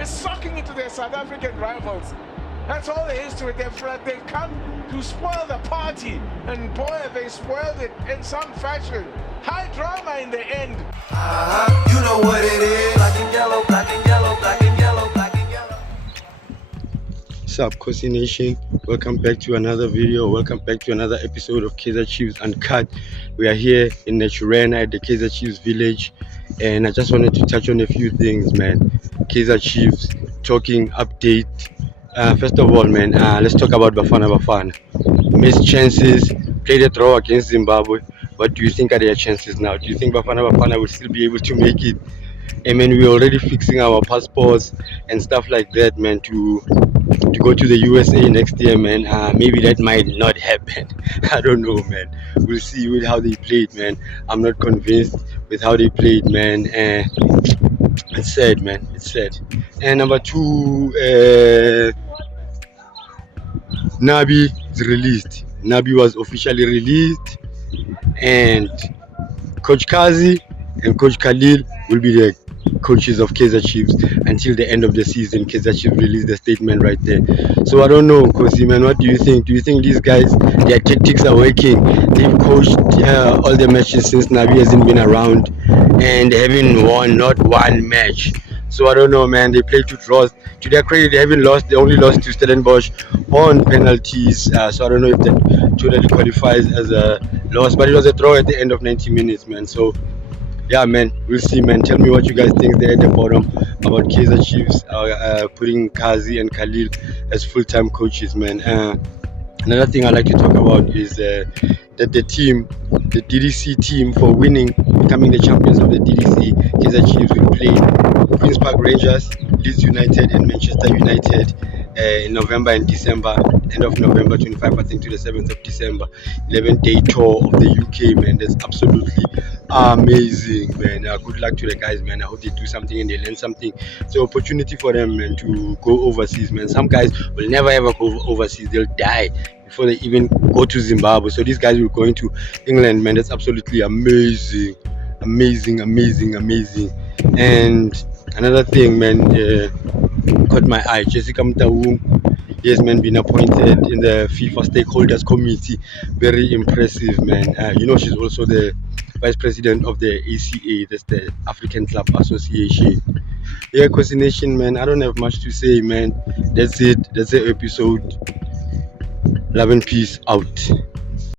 is sucking into their South African rivals. That's all there is to it. They've come to spoil the party, and boy, have they spoiled it in some fashion. High drama in the end. You know what it is. Black and yellow, black and yellow, black and yellow, black and yellow. What's up, Kosi Nation? Welcome back to another video. Welcome back to another episode of Kaizer Chiefs Uncut. We are here in Naturena at the Kaizer Chiefs village, and I just wanted to touch on a few things, man. Kaizer Chiefs talking update. First of all, man, let's talk about Bafana. Missed chances, played a draw against Zimbabwe. What do you think are their chances now? Do you think Bafana will still be able to make it? I mean, we're already fixing our passports and stuff like that, man, to go to the USA next year, man. Maybe that might not happen. I don't know, man. We'll see with how they played, man. I'm not convinced with how they played, man. It's sad, man. It's sad. And number two, Nabi is released. Nabi was officially released, and Coach Kazi and Coach Khalil will be the coaches of Kaizer Chiefs until the end of the season. Kaizer Chiefs released the statement right there. So I don't know, Kosi, man, what do you think? Do you think these guys, their tactics are working? They've coached all the matches since Nabi hasn't been around, and they haven't won not one match. So I don't know, man. They played 2 draws. To their credit, they haven't lost. They only lost to Stellenbosch on penalties. So I don't know if that totally qualifies as a loss, but it was a draw at the end of 90 minutes, man. So yeah, man, we'll see, man. Tell me what you guys think there at the bottom about Kaizer Chiefs putting Kazi and Khalil as full-time coaches, man. Another thing I like to talk about is that the DDC team, for becoming the champions of the DDC, Kaizer Chiefs will play Queen's Park Rangers, Leeds United, and Manchester United in November and December. End of November 25, I think, to the 7th of December. 11-day tour of the UK, man. That's absolutely amazing, man. Good luck to the guys, man. I hope they do something and they learn something. It's an opportunity for them, man, to go overseas, man. Some guys will never ever go overseas. They'll die before they even go to Zimbabwe. So these guys will go into England, man. That's absolutely amazing. Amazing. And another thing, man, caught my eye. Jessica Mtaung, yes, man, been appointed in the FIFA Stakeholders Committee. Very impressive, man. She's also the Vice President of the ACA, that's the African Club Association. Yeah, Kosi Nation, man, I don't have much to say, man. That's it. That's the episode. Love and peace out.